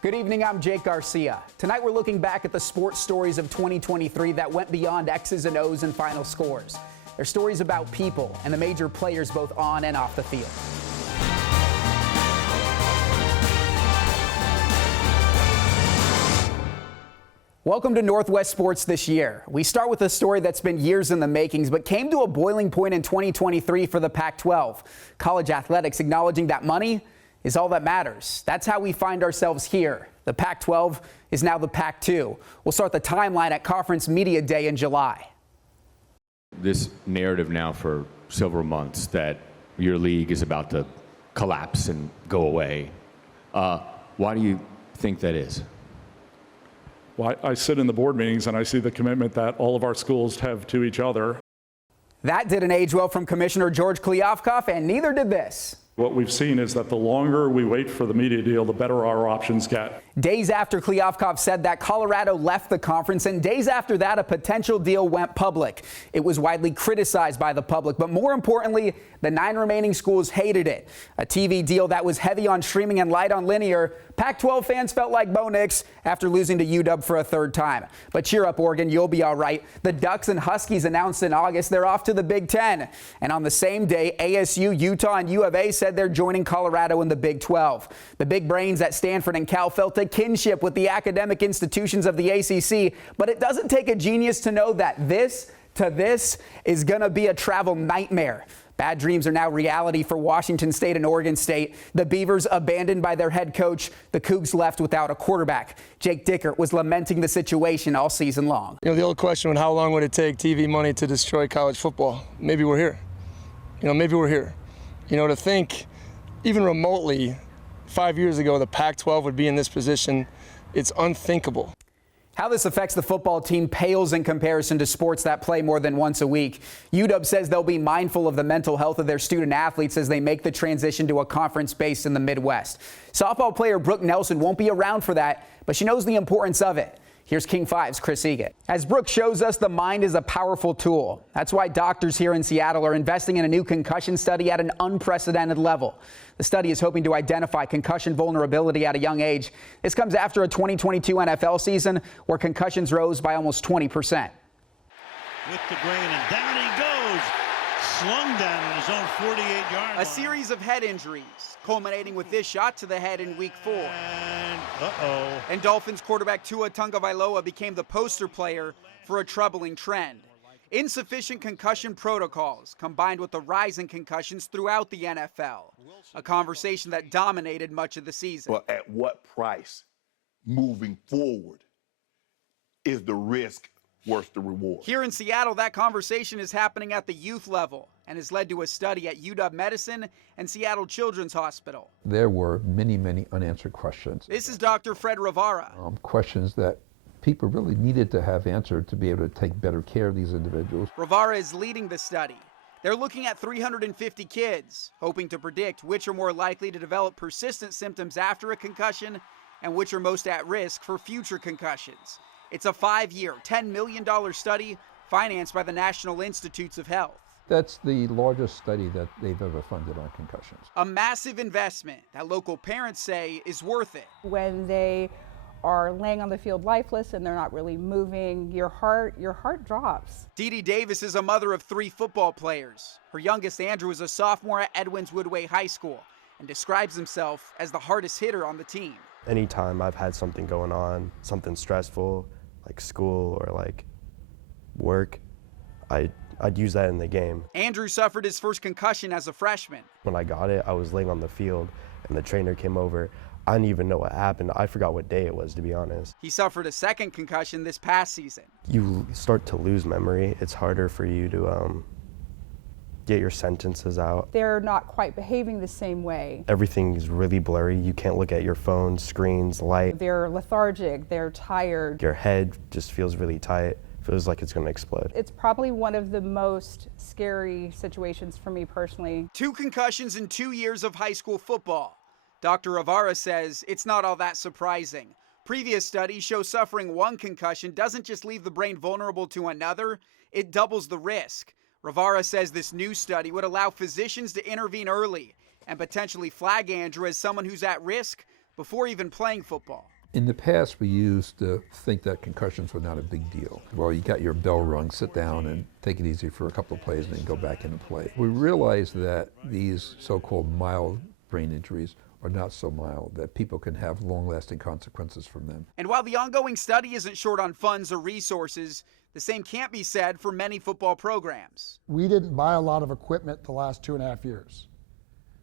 Good evening, I'm Jake Garcia. Tonight we're looking back at the sports stories of 2023 that went beyond X's and O's and final scores. They're stories about people and the major players both on and off the field. Welcome to Northwest Sports this year. We start with a story that's been years in the makings, but came to a boiling point in 2023 for the Pac-12. College athletics acknowledging that money is all that matters. That's how we find ourselves here. The Pac-12 is now the Pac-2. We'll start the timeline at Conference Media Day in July. This narrative now for several months that your league is about to collapse and go away. Why do you think that is? Well, I sit in the board meetings and I see the commitment that all of our schools have to each other. That didn't age well from Commissioner George Kliavkoff, and neither did this. What we've seen is that the longer we wait for the media deal, the better our options get. Days after Kliavkoff said that, Colorado left the conference, and days after that, a potential deal went public. It was widely criticized by the public, but more importantly, the 9 remaining schools hated it. A TV deal that was heavy on streaming and light on linear. Pac-12 fans felt like Bo Nix after losing to UW for a third time. But cheer up, Oregon, you'll be all right. The Ducks and Huskies announced in August they're off to the Big Ten. And on the same day, ASU, Utah, and U of A said they're joining Colorado in the Big 12. The big brains at Stanford and Cal felt a kinship with the academic institutions of the ACC, but it doesn't take a genius to know that this is going to be a travel nightmare. Bad dreams are now reality for Washington State and Oregon State. The Beavers abandoned by their head coach. The Cougs left without a quarterback. Jake Dickert was lamenting the situation all season long. You know, the old question, how long would it take TV money to destroy college football? Maybe we're here. Maybe we're here. To think even remotely 5 years ago the Pac-12 would be in this position, it's unthinkable. How this affects the football team pales in comparison to sports that play more than once a week. UW says they'll be mindful of the mental health of their student athletes as they make the transition to a conference based in the Midwest. Softball player Brooke Nelson won't be around for that, but she knows the importance of it. Here's King 5's Chris Egan. As Brooke shows us, the mind is a powerful tool. That's why doctors here in Seattle are investing in a new concussion study at an unprecedented level. The study is hoping to identify concussion vulnerability at a young age. This comes after a 2022 NFL season where concussions rose by almost 20%. With the grain, and down he goes, slung down in his own 48-yard line. A series of head injuries, culminating with this shot to the head in Week 4. And Dolphins quarterback Tua Tagovailoa became the poster player for a troubling trend. Insufficient concussion protocols combined with the rise in concussions throughout the NFL. A conversation that dominated much of the season. But at what price moving forward is the risk worth the reward? Here in Seattle, that conversation is happening at the youth level and has led to a study at UW Medicine and Seattle Children's Hospital. There were many unanswered questions. This is Dr. Fred Rivara. Questions that people really needed to have answered to be able to take better care of these individuals. Rivara is leading the study. They're looking at 350 kids, hoping to predict which are more likely to develop persistent symptoms after a concussion and which are most at risk for future concussions. It's a 5-year, $10 million study financed by the National Institutes of Health. That's the largest study that they've ever funded on concussions. A massive investment that local parents say is worth it. When they are laying on the field lifeless and they're not really moving, your heart drops. Dee Dee Davis is a mother of 3 football players. Her youngest, Andrew, is a sophomore at Edwins Woodway High School and describes himself as the hardest hitter on the team. Anytime I've had something going on, something stressful, like school or like work, I'd use that in the game. Andrew suffered his first concussion as a freshman. When I got it, I was laying on the field and the trainer came over. I didn't even know what happened. I forgot what day it was, to be honest. He suffered a second concussion this past season. You start to lose memory. It's harder for you to get your sentences out. They're not quite behaving the same way. Everything is really blurry. You can't look at your phone, screens, light. They're lethargic, they're tired. Your head just feels really tight. Feels like it's going to explode. It's probably one of the most scary situations for me personally. 2 concussions in 2 years of high school football. Dr. Rivara says it's not all that surprising. Previous studies show suffering 1 concussion doesn't just leave the brain vulnerable to another, it doubles the risk. Rivara says this new study would allow physicians to intervene early and potentially flag Andrew as someone who's at risk before even playing football. In the past, we used to think that concussions were not a big deal. Well, you got your bell rung, sit down and take it easy for a couple of plays and then go back in and play. We realized that these so-called mild brain injuries are not so mild, that people can have long-lasting consequences from them. And while the ongoing study isn't short on funds or resources, the same can't be said for many football programs. We didn't buy a lot of equipment the last 2.5 years.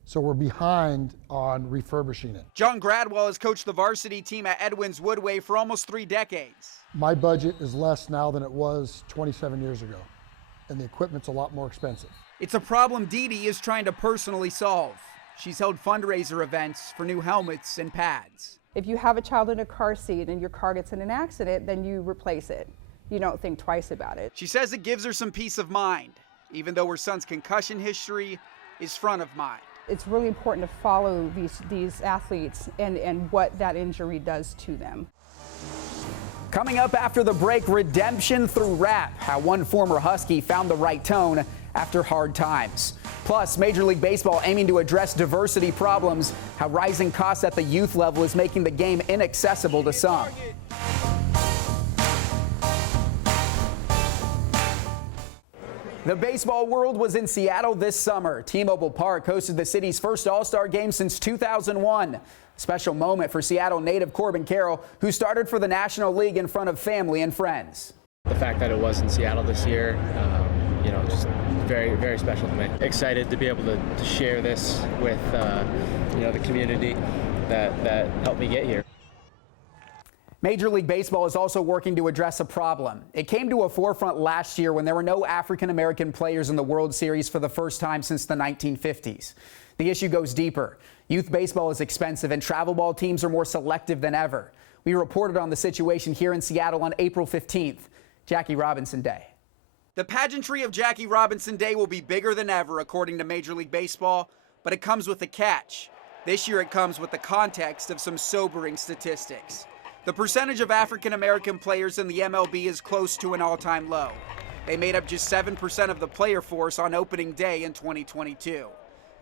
So we're behind on refurbishing it. John Gradwell has coached the varsity team at Edwins Woodway for almost 3 decades. My budget is less now than it was 27 years ago, and the equipment's a lot more expensive. It's a problem Dee Dee is trying to personally solve. She's held fundraiser events for new helmets and pads. If you have a child in a car seat and your car gets in an accident, then you replace it. You don't think twice about it. She says it gives her some peace of mind, even though her son's concussion history is front of mind. It's really important to follow these athletes and what that injury does to them. Coming up after the break, redemption through rap, how one former Husky found the right tone after hard times. Plus, Major League Baseball aiming to address diversity problems, how rising costs at the youth level is making the game inaccessible to some. The baseball world was in Seattle this summer. T-Mobile Park hosted the city's first All-Star game since 2001. A special moment for Seattle native Corbin Carroll, who started for the National League in front of family and friends. The fact that it was in Seattle this year, just very, very special to me. Excited to be able to share this with, the community that helped me get here. Major League Baseball is also working to address a problem. It came to a forefront last year when there were no African-American players in the World Series for the first time since the 1950s. The issue goes deeper. Youth baseball is expensive and travel ball teams are more selective than ever. We reported on the situation here in Seattle on April 15th, Jackie Robinson Day. The pageantry of Jackie Robinson Day will be bigger than ever, according to Major League Baseball, but it comes with a catch. This year it comes with the context of some sobering statistics. The percentage of African-American players in the MLB is close to an all-time low. They made up just 7% of the player force on opening day in 2022.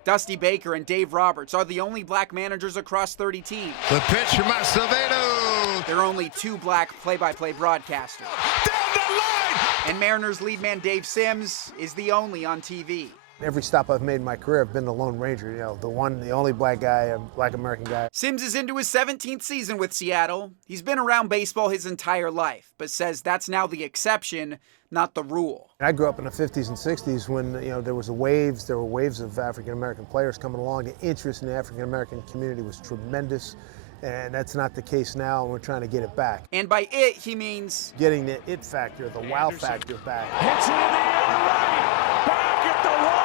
Dusty Baker and Dave Roberts are the only black managers across 30 teams. The pitch from Acevedo. There are only 2 black play-by-play broadcasters. Down the line! And Mariners lead man Dave Sims is the only on TV. Every stop I've made in my career, I've been the Lone Ranger, the only black guy, black American guy. Sims is into his 17th season with Seattle. He's been around baseball his entire life, but says that's now the exception, not the rule. I grew up in the 50s and 60s when, there were waves of African American players coming along. The interest in the African American community was tremendous, and that's not the case now, and we're trying to get it back. And by it, he means getting the it factor, the wow factor back. Hits it in the air, right, back at the wall.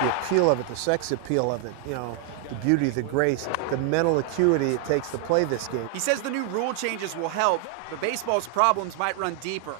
The appeal of it, the sex appeal of it, the beauty, the grace, the mental acuity it takes to play this game. He says the new rule changes will help, but baseball's problems might run deeper.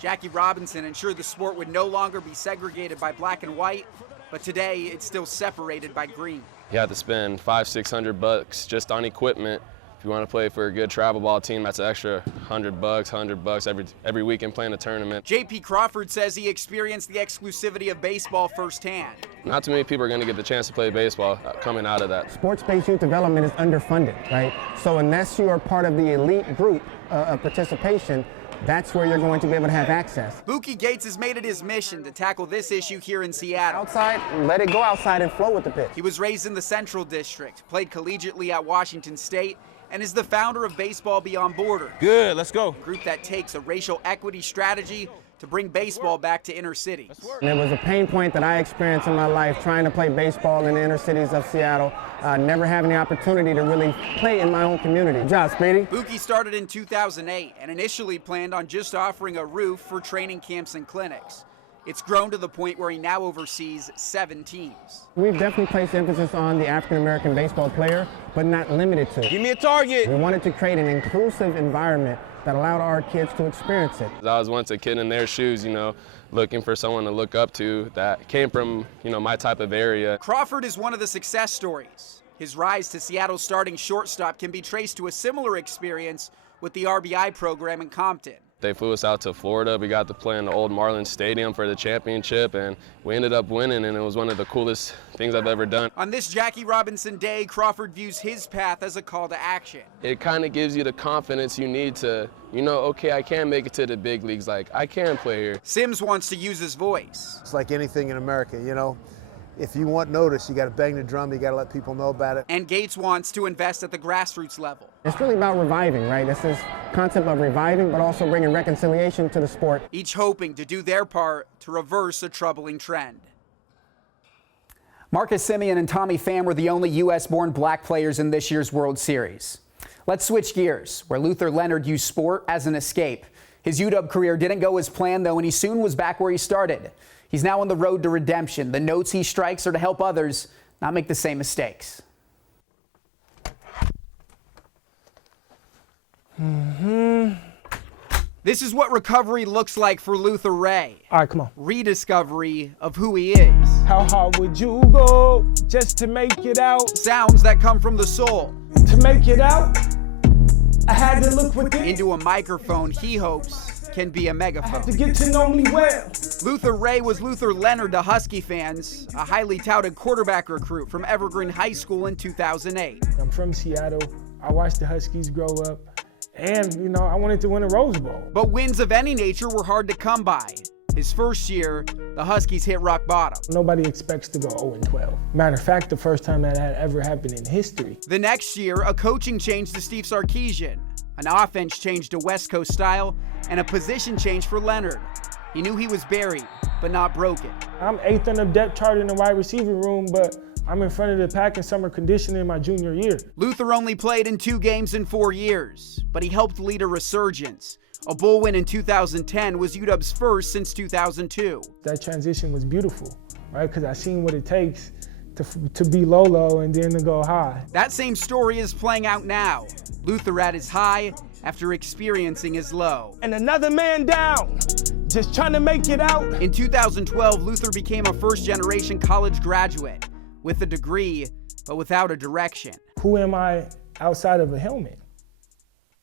Jackie Robinson ensured the sport would no longer be segregated by black and white, but today it's still separated by green. You have to spend $500-600 just on equipment. If you want to play for a good travel ball team, that's an extra $100 every weekend playing a tournament. J.P. Crawford says he experienced the exclusivity of baseball firsthand. Not too many people are going to get the chance to play baseball coming out of that. Sports-based youth development is underfunded, right? So unless you are part of the elite group of participation, that's where you're going to be able to have access. Buki Gates has made it his mission to tackle this issue here in Seattle. Outside, let it go outside and flow with the pitch. He was raised in the Central District, played collegiately at Washington State, and is the founder of Baseball Beyond Borders. Good, let's go. A group that takes a racial equity strategy to bring baseball back to inner cities. And it was a pain point that I experienced in my life trying to play baseball in the inner cities of Seattle, never having the opportunity to really play in my own community. Good job, Speedy. Buki started in 2008 and initially planned on just offering a roof for training camps and clinics. It's grown to the point where he now oversees 7 teams. We've definitely placed emphasis on the African-American baseball player, but not limited to. Give me a target. We wanted to create an inclusive environment that allowed our kids to experience it. I was once a kid in their shoes, looking for someone to look up to that came from, my type of area. Crawford is one of the success stories. His rise to Seattle's starting shortstop can be traced to a similar experience with the RBI program in Compton. They flew us out to Florida. We got to play in the old Marlins Stadium for the championship, and we ended up winning, and it was one of the coolest things I've ever done. On this Jackie Robinson Day, Crawford views his path as a call to action. It kind of gives you the confidence you need to, okay, I can make it to the big leagues. Like, I can play here. Sims wants to use his voice. It's like anything in America, If you want notice, you got to bang the drum, you got to let people know about it. And Gates wants to invest at the grassroots level. It's really about reviving, right? This is concept of reviving, but also bringing reconciliation to the sport. Each hoping to do their part to reverse a troubling trend. Marcus Semien and Tommy Pham were the only U.S.-born black players in this year's World Series. Let's switch gears, where Luther Leonard used sport as an escape. His UW career didn't go as planned, though, and he soon was back where he started. He's now on the road to redemption. The notes he strikes are to help others not make the same mistakes. This is what recovery looks like for Luther Ray. All right, come on. Rediscovery of who he is. How hard would you go just to make it out? Sounds that come from the soul. To make it out, I had to look within. Into a microphone he hopes can be a megaphone. I have to get to know me well. Luther Ray was Luther Leonard to Husky fans, a highly touted quarterback recruit from Evergreen High School in 2008. I'm from Seattle. I watched the Huskies grow up, and, I wanted to win a Rose Bowl. But wins of any nature were hard to come by. His first year, the Huskies hit rock bottom. Nobody expects to go 0-12. Matter of fact, the first time that had ever happened in history. The next year, a coaching change to Steve Sarkisian, an offense change to West Coast style, and a position change for Leonard. He knew he was buried, but not broken. I'm 8th on the depth chart in the wide receiver room, but I'm in front of the pack in summer conditioning my junior year. Luther only played in 2 games in 4 years, but he helped lead a resurgence. A bowl win in 2010 was UW's first since 2002. That transition was beautiful, right? Because I seen what it takes to be low and then to go high. That same story is playing out now. Luther at his high after experiencing his low. And another man down, just trying to make it out. In 2012, Luther became a first-generation college graduate with a degree, but without a direction. Who am I outside of a helmet?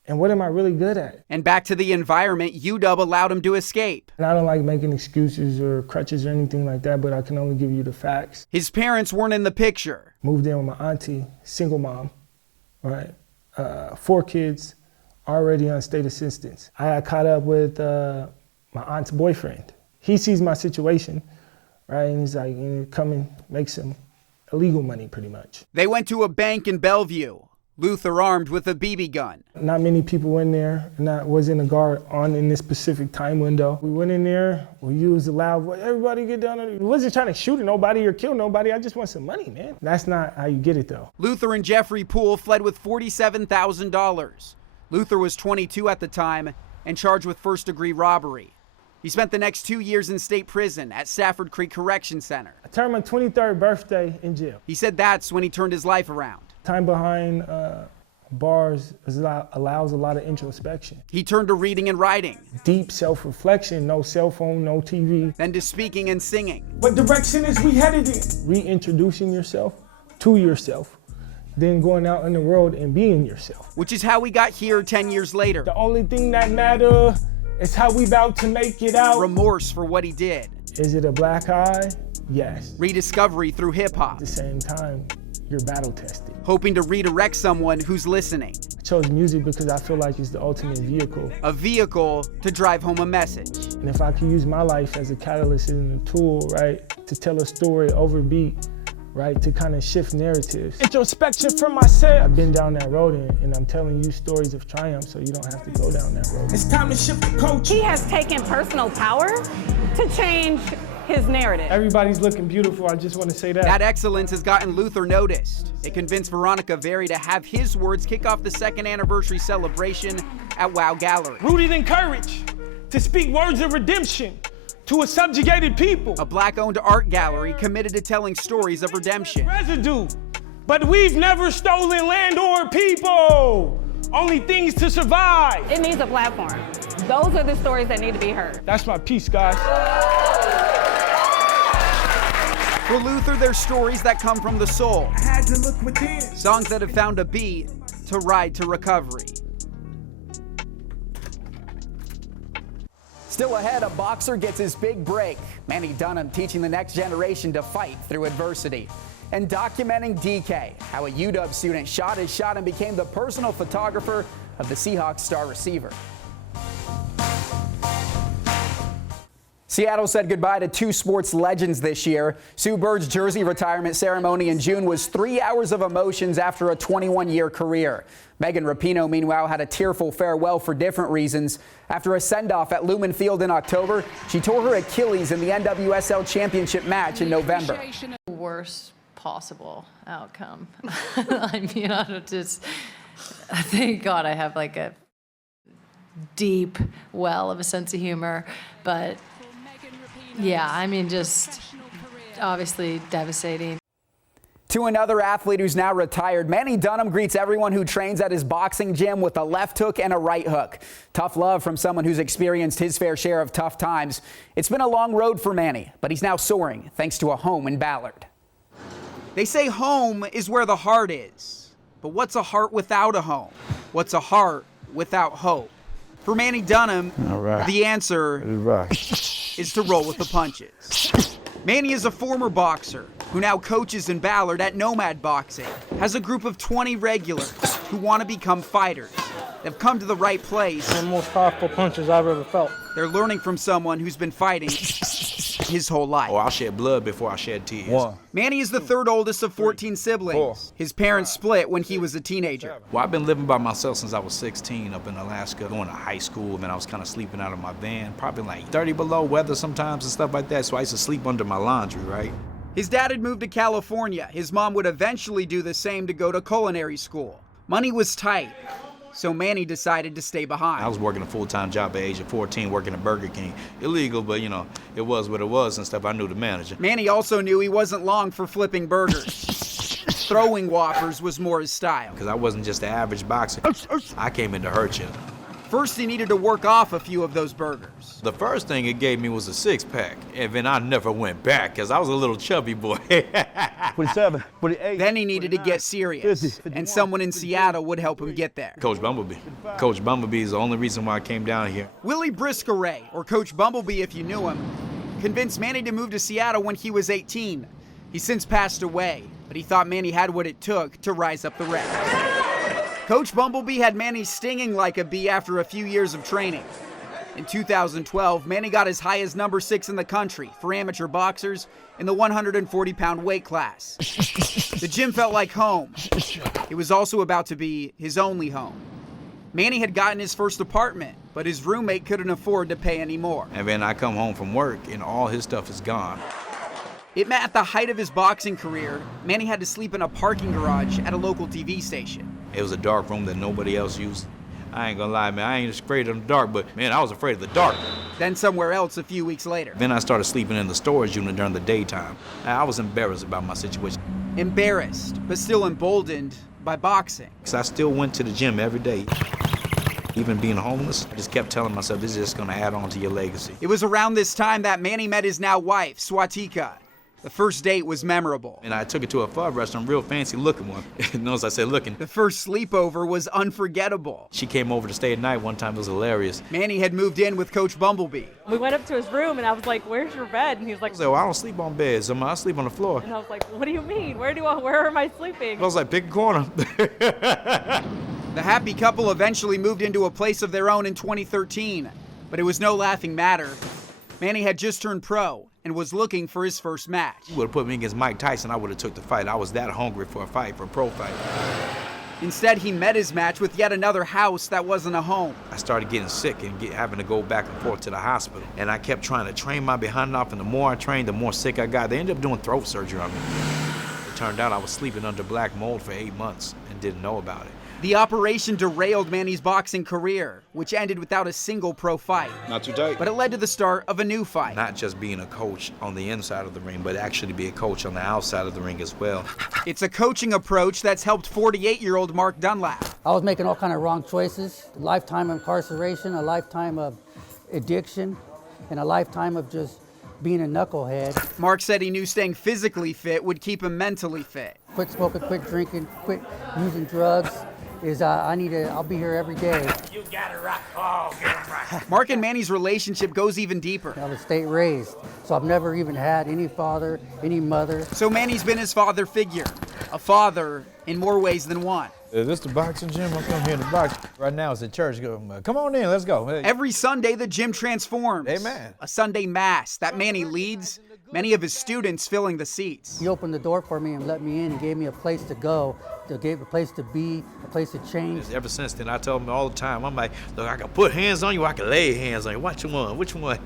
And what am I really good at? And back to the environment UW allowed him to escape. And I don't like making excuses or crutches or anything like that, but I can only give you the facts. His parents weren't in the picture. Moved in with my auntie, single mom, right? 4 kids, already on state assistance. I got caught up with my aunt's boyfriend. He sees my situation, right? And he's like, come and make some illegal money, pretty much. They went to a bank in Bellevue. Luther armed with a BB gun. Not many people in there, and that wasn't a guard on in this specific time window. We went in there, we used a loud voice, everybody get down there. We wasn't trying to shoot at nobody or kill nobody, I just want some money, man. That's not how you get it though. Luther and Jeffrey Poole fled with $47,000. Luther was 22 at the time and charged with first-degree robbery. He spent the next 2 years in state prison at Safford Creek Correction Center. I turned my 23rd birthday in jail. He said that's when he turned his life around. Time behind bars allows a lot of introspection. He turned to reading and writing. Deep self-reflection, no cell phone, no TV. Then to speaking and singing. What direction is we headed in? Reintroducing yourself to yourself, then going out in the world and being yourself. Which is how we got here 10 years later. The only thing that matters is how we about to make it out. Remorse for what he did. Is it a black eye? Yes. Rediscovery through hip-hop. At the same time, you're battle tested. Hoping to redirect someone who's listening. I chose music because I feel like it's the ultimate vehicle. A vehicle to drive home a message. And if I can use my life as a catalyst and a tool, right, to tell a story over beat, right, to kind of shift narratives. Introspection for myself. I've been down that road and I'm telling you stories of triumph so you don't have to go down that road. It's time to shift the coach. He has taken personal power to change his narrative. Everybody's looking beautiful, I just want to say that. That excellence has gotten Luther noticed. It convinced Veronica Very to have his words kick off the 2nd anniversary celebration at Wow Gallery. Rooted in courage, to speak words of redemption to a subjugated people. A black-owned art gallery committed to telling stories of redemption. Residue, but we've never stolen land or people. Only things to survive. It needs a platform. Those are the stories that need to be heard. That's my piece, guys. For Luther, there's stories that come from the soul. I had to look within. Songs that have found a beat to ride to recovery. Still ahead, a boxer gets his big break. Manny Dunham teaching the next generation to fight through adversity. And documenting DK, how a UW student shot his shot and became the personal photographer of the Seahawks star receiver. Seattle said goodbye to two sports legends this year. Sue Bird's jersey retirement ceremony in June was 3 hours of emotions after a 21-year career. Megan Rapinoe, meanwhile, had a tearful farewell for different reasons. After a send-off at Lumen Field in October, she tore her Achilles in the NWSL championship match in November. Worst possible outcome. I mean, thank God I have like a deep well of a sense of humor, but yeah, I mean, just obviously devastating. To another athlete who's now retired, Manny Dunham greets everyone who trains at his boxing gym with a left hook and a right hook. Tough love from someone who's experienced his fair share of tough times. It's been a long road for Manny, but he's now soaring thanks to a home in Ballard. They say home is where the heart is. But what's a heart without a home? What's a heart without hope? For Manny Dunham, the answer is to roll with the punches. Manny is a former boxer who now coaches in Ballard at Nomad Boxing, has a group of 20 regulars who want to become fighters. They've come to the right place. One of the most powerful punches I've ever felt. They're learning from someone who's been fighting his whole life. Oh, I'll shed blood before I shed tears. Manny is the third oldest of 14 siblings. His parents split when he was a teenager. Well, I've been living by myself since I was 16 up in Alaska, going to high school, and I was kind of sleeping out of my van, probably like 30 below weather sometimes and stuff like that, so I used to sleep under my laundry, right? His dad had moved to California. His mom would eventually do the same to go to culinary school. Money was tight, so Manny decided to stay behind. I was working a full-time job at the age of 14, working at Burger King. Illegal, but you know, it was what it was and stuff. I knew the manager. Manny also knew he wasn't long for flipping burgers. Throwing Whoppers was more his style. Because I wasn't just the average boxer. I came in to hurt you. First, he needed to work off a few of those burgers. The first thing it gave me was a six-pack, and then I never went back because I was a little chubby boy. 47, 48. Then he needed to get serious, 50, and someone in Seattle would help him get there. Coach Bumblebee. Coach Bumblebee is the only reason why I came down here. Willie Briscaray, or Coach Bumblebee if you knew him, convinced Manny to move to Seattle when he was 18. He's since passed away, but he thought Manny had what it took to rise up the ranks. Coach Bumblebee had Manny stinging like a bee after a few years of training. In 2012, Manny got as high as number 6 in the country for amateur boxers in the 140-pound weight class. The gym felt like home. It was also about to be his only home. Manny had gotten his first apartment, but his roommate couldn't afford to pay any more. And then I come home from work and all his stuff is gone. At the height of his boxing career, Manny had to sleep in a parking garage at a local TV station. It was a dark room that nobody else used. I ain't gonna lie, man, I ain't afraid of the dark, but man, I was afraid of the dark. Then somewhere else a few weeks later. Then I started sleeping in the storage unit during the daytime. I was embarrassed about my situation. Embarrassed, but still emboldened by boxing. Because I still went to the gym every day. Even being homeless, I just kept telling myself, this is just gonna add on to your legacy. It was around this time that Manny met his now wife, Swatika. The first date was memorable. And I took it to a pub restaurant, real fancy looking one. Notice I said looking. The first sleepover was unforgettable. She came over to stay at night one time, it was hilarious. Manny had moved in with Coach Bumblebee. We went up to his room and I was like, where's your bed? And he was like, I said, well, I don't sleep on beds, I sleep on the floor. And I was like, what do you mean? Where am I sleeping? I was like, pick a corner. The happy couple eventually moved into a place of their own in 2013, but it was no laughing matter. Manny had just turned pro and was looking for his first match. You would have put me against Mike Tyson, I would have took the fight. I was that hungry for a fight, for a pro fight. Instead, he met his match with yet another house that wasn't a home. I started getting sick and having to go back and forth to the hospital. And I kept trying to train my behind off, and the more I trained, the more sick I got. They ended up doing throat surgery on me. It turned out I was sleeping under black mold for 8 months and didn't know about it. The operation derailed Manny's boxing career, which ended without a single pro fight. Not too tight. But it led to the start of a new fight. Not just being a coach on the inside of the ring, but actually be a coach on the outside of the ring as well. It's a coaching approach that's helped 48-year-old Mark Dunlap. I was making all kind of wrong choices. A lifetime of incarceration, a lifetime of addiction, and a lifetime of just being a knucklehead. Mark said he knew staying physically fit would keep him mentally fit. Quit smoking, quit drinking, quit using drugs. I'll be here every day. You got it right. Oh, get him right. Mark and Manny's relationship goes even deeper. I was state raised, so I've never even had any father, any mother. So Manny's been his father figure, a father in more ways than one. Is this the boxing gym? I come here to box. Right now it's at church. Come on in, let's go. Hey. Every Sunday, the gym transforms. Amen. A Sunday mass that Manny leads, many of his students filling the seats. He opened the door for me and let me in. He gave me a place to go, gave a place to be, a place to change. Ever since then, I tell him all the time, I'm like, look, I can put hands on you, I can lay hands on you. Which one? Which one?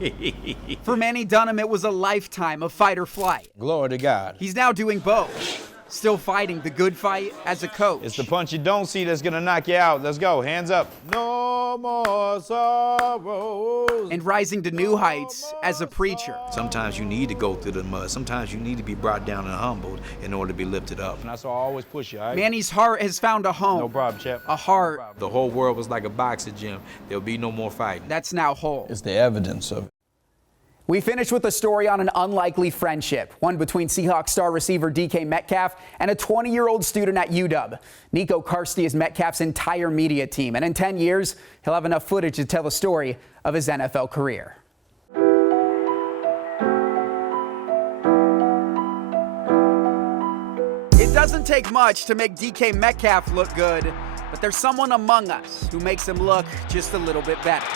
For Manny Dunham, it was a lifetime of fight or flight. Glory to God. He's now doing both. Still fighting the good fight as a coach. It's the punch you don't see that's gonna knock you out. Let's go, hands up. No more sorrows. And rising to new heights as a preacher. Sometimes you need to go through the mud. Sometimes you need to be brought down and humbled in order to be lifted up. And that's why I always push you. Right? Manny's heart has found a home. No problem, Chip. A heart. The whole world was like a boxing gym. There'll be no more fighting. That's now whole. It's the evidence of it. We finish with a story on an unlikely friendship, one between Seahawks star receiver DK Metcalf and a 20-year-old student at UW. Nico Garcia is Metcalf's entire media team, and in 10 years, he'll have enough footage to tell the story of his NFL career. It doesn't take much to make DK Metcalf look good, but there's someone among us who makes him look just a little bit better.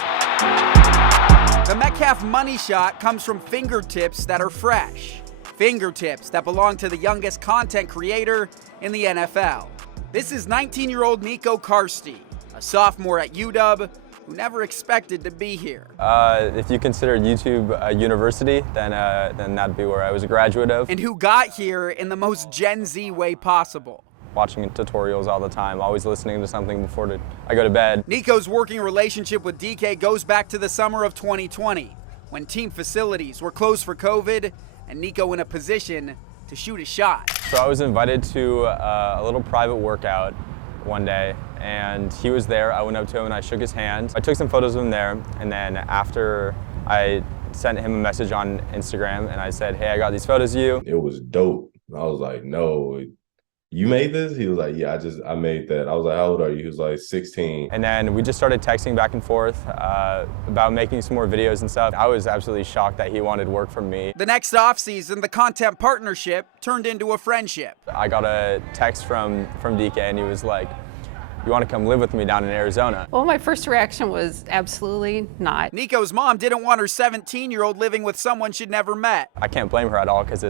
The Metcalf money shot comes from fingertips that are fresh. Fingertips that belong to the youngest content creator in the NFL. This is 19-year-old Nico Garcia, a sophomore at UW who never expected to be here. If you consider YouTube a university, then that'd be where I was a graduate of. And who got here in the most Gen Z way possible. Watching tutorials all the time, always listening to something before I go to bed. Nico's working relationship with DK goes back to the summer of 2020, when team facilities were closed for COVID and Nico in a position to shoot a shot. So I was invited to a little private workout one day, and he was there. I went up to him and I shook his hand. I took some photos of him there, and then after I sent him a message on Instagram and I said, hey, I got these photos of you. It was dope. I was like, no. You made this? He was like, yeah, I made that. I was like, how old are you? He was like 16. And then we just started texting back and forth about making some more videos and stuff. I was absolutely shocked that he wanted work from me. The next offseason, the content partnership turned into a friendship. I got a text from DK and he was like, you want to come live with me down in Arizona? Well, my first reaction was absolutely not. Nico's mom didn't want her 17-year-old living with someone she'd never met. I can't blame her at all because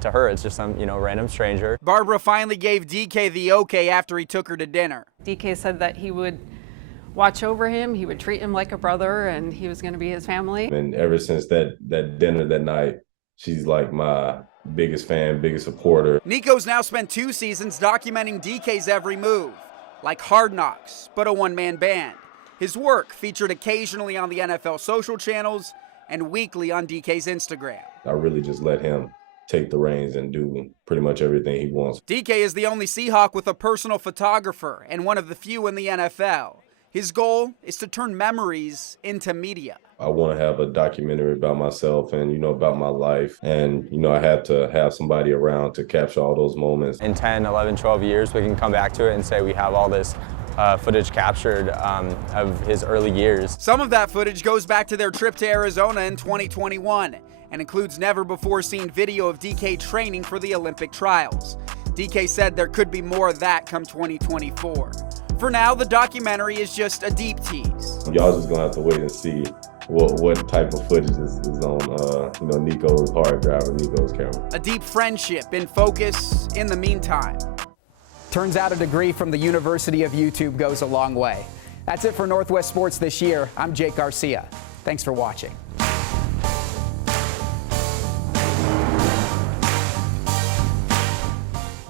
to her, it's just some, random stranger. Barbara finally gave DK the okay after he took her to dinner. DK said that he would watch over him, he would treat him like a brother, and he was going to be his family. And ever since that dinner that night, she's like my biggest fan, biggest supporter. Nico's now spent 2 seasons documenting DK's every move. Like Hard Knocks, but a one-man band. His work featured occasionally on the NFL social channels and weekly on DK's Instagram. I really just let him take the reins and do pretty much everything he wants. DK is the only Seahawk with a personal photographer and one of the few in the NFL. His goal is to turn memories into media. I want to have a documentary about myself and, about my life. And, I had to have somebody around to capture all those moments. In 10, 11, 12 years, we can come back to it and say we have all this footage captured of his early years. Some of that footage goes back to their trip to Arizona in 2021 and includes never-before-seen video of DK training for the Olympic trials. DK said there could be more of that come 2024. For now, the documentary is just a deep tease. Y'all just gonna have to wait and see what type of footage is on Nico's hard drive or Nico's camera. A deep friendship in focus in the meantime. Turns out a degree from the University of YouTube goes a long way. That's it for Northwest Sports this year. I'm Jake Garcia. Thanks for watching.